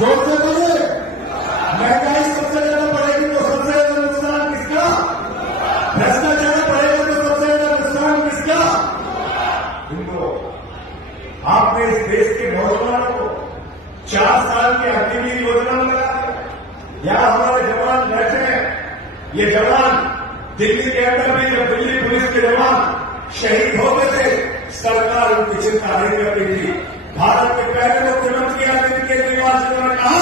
जोर से बोले। महंगाई सबसे ज्यादा बढ़ेगी तो सबसे ज्यादा नुकसान किसका? भ्रष्टाचार बढ़ेगा तो सबसे ज्यादा नुकसान किसका? इनको आपने इस देश के नौजवानों को 4 साल की अग्निवीर योजना में लगा दिया। यहां हमारे जवान बैठे हैं। ये जवान दिल्ली के अंदर भी जब दिल्ली पुलिस के जवान शहीद होते थे, सरकार उनकी चिंता नहीं करती थी। भारत के पहले मुख्यमंत्री अरविंद केजरीवाल जी ने कहा,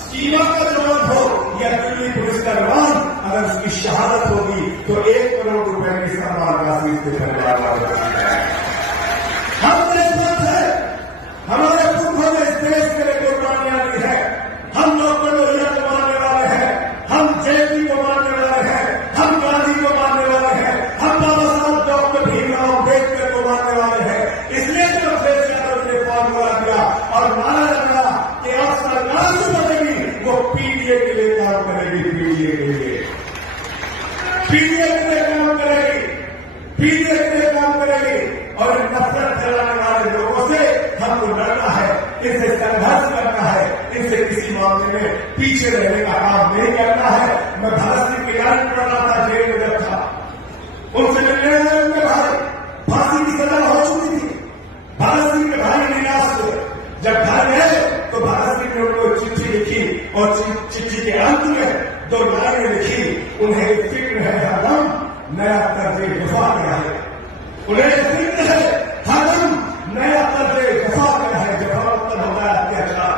सीमा का जवान हो या दिल्ली पुलिस का जवान, अगर उसकी शहादत होगी तो 1 करोड़ रुपए की सम्मान राशि इसके परिवार वालों को दी जाएगी। हम देशभक्त है, हमारे पुरखों ने इस देश के लिए कुर्बानियां दी है। हम लोग लोहिया को मानने वाले हैं, हम जेपी को मानने वाले हैं, हम गांधी को मानने वाले हैं, हम बाबा साहब डॉक्टर भीमराव अम्बेडकर को मानने वाले हैं। इसलिए तो अखिलेश यादव ने फॉर्मूला दिया और माना लगा कि अब सरकार जो बनेगी वो पीडीए के लिए काम करेगी, पीडीए के लिए, पीडीए के लिए काम करेगी, पीडीए के लिए काम करेगी। और नफरत फैलाने वाले लोगों से हमको लड़ना है, इनसे संघर्ष करना है, इनसे किसी मामले में पीछे रहने का काम नहीं करना है। मैं भगत सिंह की याद कर रहा था, जेल में जब था, उनसे मिलने आए उनके भाई, फांसी की सजा हो चुकी थी। भगत सिंह के भाई निराश हुए, जब घर गए तो भगत सिंह ने उनको चिट्ठी लिखी और चिट्ठी के अंत में 2 लाइनें लिखी, उन्हें फिक्र है हरदम नया तर्ज वफा क्या है, उन्हें फिक्र है हरदम नया तर्ज वफा क्या है, जफा मतलब होता है अत्याचार।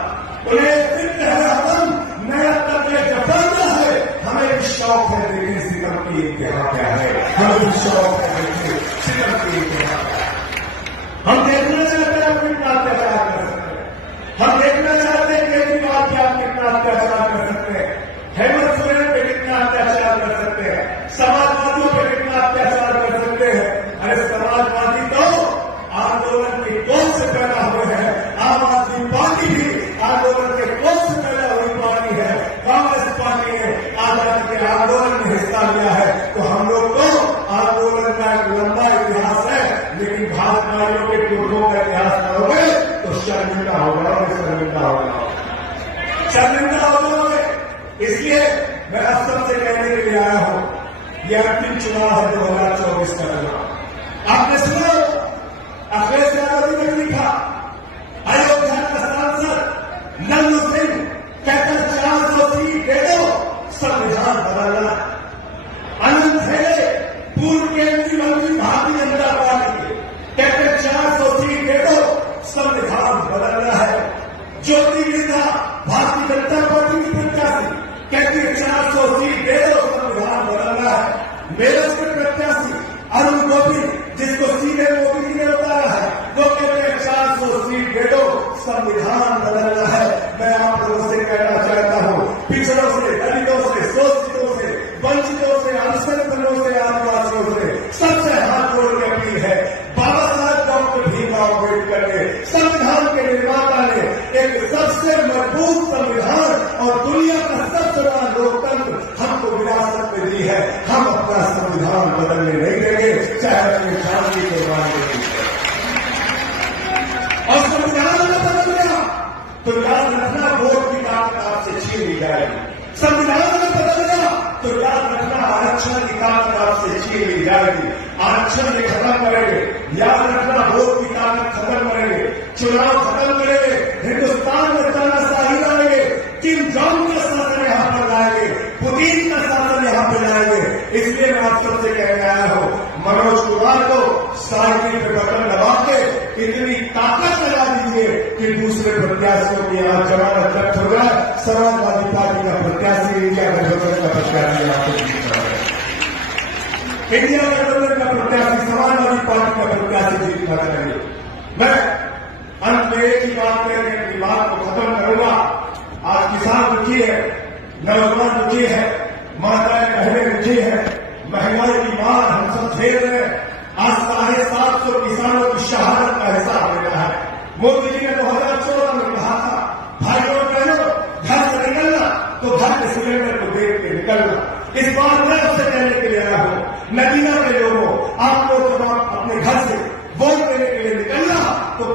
उन्हें फिक्र है हरदम नया तर्ज वफा क्या है। हमें भी शौक है देखें सितम की इंतहा क्या है, हमें भी शौक है देखें सितम की इंतहा क्या है। हम देखना चाहते हैं कितना अत्याचार कर सकते हैं, हम देखना चाहते हैं केजरीवाल की आप कितना अत्याचार कर सकते हैं, हेमंत सोरेन पे कितना अत्याचार कर सकते हैं, समाजवादियों पे कितना अत्याचार कर सकते हैं। अरे समाजवादी तो आंदोलन की कोख से पैदा हुए हैं, आम आदमी पार्टी भी आंदोलन के कोख से पैदा हुई पार्टी है। कांग्रेस पार्टी ने आजादी के आंदोलन में हिस्सा लिया है, तो हम लोग को आंदोलन का एक लंबा इतिहास है, लेकिन भाजपाइयों के टुकड़ों का इतिहास करोगे तो शर्मिंदा हो जाओगे, शर्मिंदा हो जाओगे, शर्मिंदा हो जाओगे। इसलिए मैं अब सबसे कहने के लिए आया हूं, यह अंतिम चुनाव है 2024 का चुनाव। आपने सुना अखिलेश यादव जी ने लिखा, अयोध्या का सांसद लल्लू सिंह कहकर 400 सीट दे दो, संविधान बदलना। अनंत हेले पूर्व केंद्रीय मंत्री भारतीय जनता पार्टी कहते 400 सीट दे दो, संविधान बदलना है। ज्योति गिरधा भारतीय जनता पार्टी की प्रत्याशी कहती है 400 सीट दे दो, संविधान बदलना है। मेरठ के प्रत्याशी अरुण गोविंद, जिसको सीधे मोदी ने बताया है, वो कहते हैं 400 सीट दे दो, संविधान बदलना है। मैं आप लोगों से कहना चाहता हूं, पिछड़ों से, दलितों से, शोषितों से, वंचितों से, अल्पसंख्यकों से, आदिवासियों से सबसे हाथ जोड़ के अपील है, बाबा साहब डॉक्टर भीमराव अम्बेडकर ने, संविधान के निर्माता ने एक सबसे मजबूत संविधान और दुनिया का सबसे बड़ा लोकतंत्र हमको विरासत में दी है। हम अपना संविधान बदलने नहीं देंगे, चाहे अपनी जान की कुर्बानी देंगे। और संविधान में बदल गया तो याद रखना वोट की ताकत आपसे छीन ली जाएगी। संविधान में बदल गया तो याद रखना आरक्षण की ताकत आपसे छीन ली जाएगी। आरक्षण से खत्म करेंगे, याद रखना वोट की ताकत खत्म करेंगे, चुनाव खत्म करेंगे, हिंदुस्तान में तानाशाही लाएंगे, किम जोंग का शासन यहां पर लाएंगे, पुतिन का शासन यहां पर लाएंगे। इसलिए मैं आप सबसे कहने आया हूं, मनोज कुमार को साइकिल पे बटन दबा के इतनी ताकत लगा दीजिए कि दूसरे प्रत्याशियों की यहां जमानत जब्त हो जाए। समाजवादी पार्टी का प्रत्याशी, इंडिया गठबंधन का प्रत्याशी यहां पर जीत रहा है, इंडिया गठबंधन का प्रत्याशी, समाजवादी पार्टी का प्रत्याशी जीतना चाहिए। मैं अंत में एक ही बात कहने की बात को खत्म करूंगा। आज किसान दुखी है, नौजवान दुखी है, माताएं बहनें दुखी है, महंगाई की मार हम सब झेल रहे हैं। आज 750 किसानों की शहादत का हिसाब लेना है। मोदी जी ने 2014 में कहा था, भाइयों बहनों घर से निकलना तो घर के सिलेंडर को देख के निकलना। इस बार मैं आपसे कहने के लिए आया हूं, नगीना के लोगों, आप लोग जब अपने घर से वोट देने के लिए निकलना तो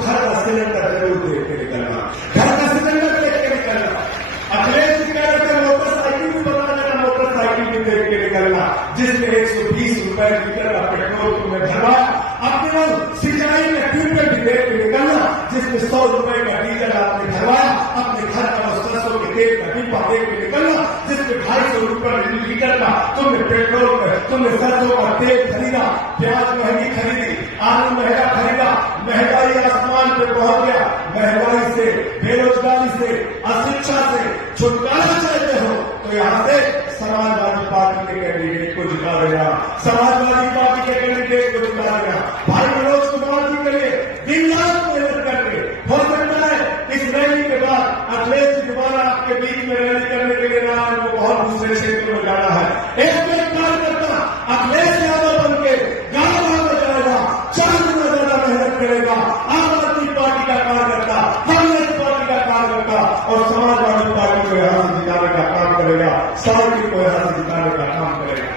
रुपए का डीजल आपने भरवाया, अपने घर का सरसों के तेल का डिब्बा दे के निकलना, जिसमें 250 रुपए लीटर का तुमने पेट्रोल तुमने सरसों का तेल खरीदा, प्याज महंगी खरीदी, आलू महंगा खरीदा, महंगाई आसमान पे पहुंच गया। महंगाई से, बेरोजगारी से, अशिक्षा से छुटकारा चाहते हो तो यहाँ से समाजवादी पार्टी के कैंडिडेट को जिता देगा, समाजवादी पार्टी के कैंडिडेट को जिता देगा। भाई मनोज कुमार जी के लिए दिन रात मेहनत करके हो सकता है इस रैली के बाद अखिलेश जी दोबारा आपके बीच में रैली करने के लिए ना आए, वो बहुत दूसरे क्षेत्र में जाना है। एक कार्यकर्ता अखिलेश यादव बन के गाँव में जाएगा, 4 गुना ज्यादा मेहनत करेगा। आम आदमी पार्टी का कार्यकर्ता, कांग्रेस पार्टी का कार्यकर्ता और समाजवादी पार्टी को यहां से जिताने का काम करेगा, पार्टी को यहां से जिताने का काम करेगा।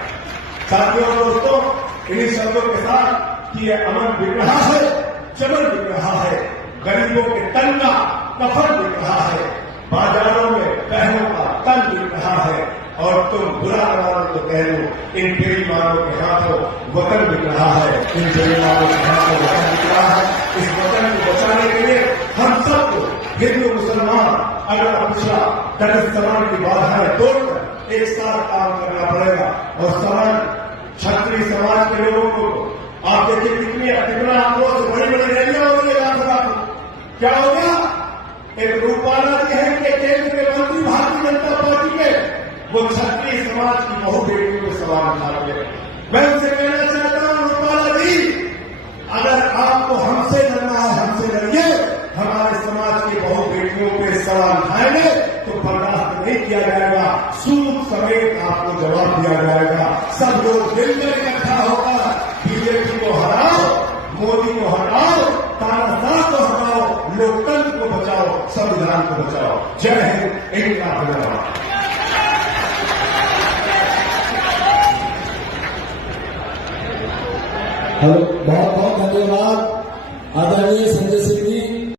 साथियों और दोस्तों, इन्हीं शब्दों के साथ कि ये अमन बिक रहा है, चमन बिक रहा है, गरीबों के तन का कफन बिक रहा है, बाजारों में बहनों का तन बिक रहा है और तुम बुरा मानो तो कह लो, इन बेईमानों के हाथों वतन बिक रहा है, इन बेईमानों के हाथों वतन बिक रहा है। इस वतन को बचाने के लिए हम सबको हिंदू मुसलमान अगर पिछड़ा दलित समाज की बाधाएं तोड़कर एक साथ काम करना पड़ेगा। और समाज क्षत्रिय समाज के लोगों को आप देखिए कितना आक्रोश, बड़ी बड़ी रैलियां हो रही है। क्या होगा? एक रूपाला जी है कि केंद्र के मंत्री भारतीय जनता पार्टी के, वो क्षत्रिय समाज की बहु बेटियों को सवाल उठा रहे। मैं उनसे कहना चाहता हूं, रूपाला जी, अगर आपको हमसे लड़ना है हमसे लड़िए, हमारे समाज की बहु बेटियों पे सवाल उठाएंगे तो बर्दाश्त नहीं किया जाएगा, सूद समेत आपको जवाब दिया जाएगा। सब लोग मिलकर इकट्ठा होकर बीजेपी को हटाओ, मोदी को हटाओ, तानाशाह को हटाओ, लोकतंत्र को बचाओ, संविधान को बचाओ। जय हिंद, इंकलाब जिंदाबाद। हेलो, बहुत बहुत धन्यवाद आदरणीय संजय सिंह जी।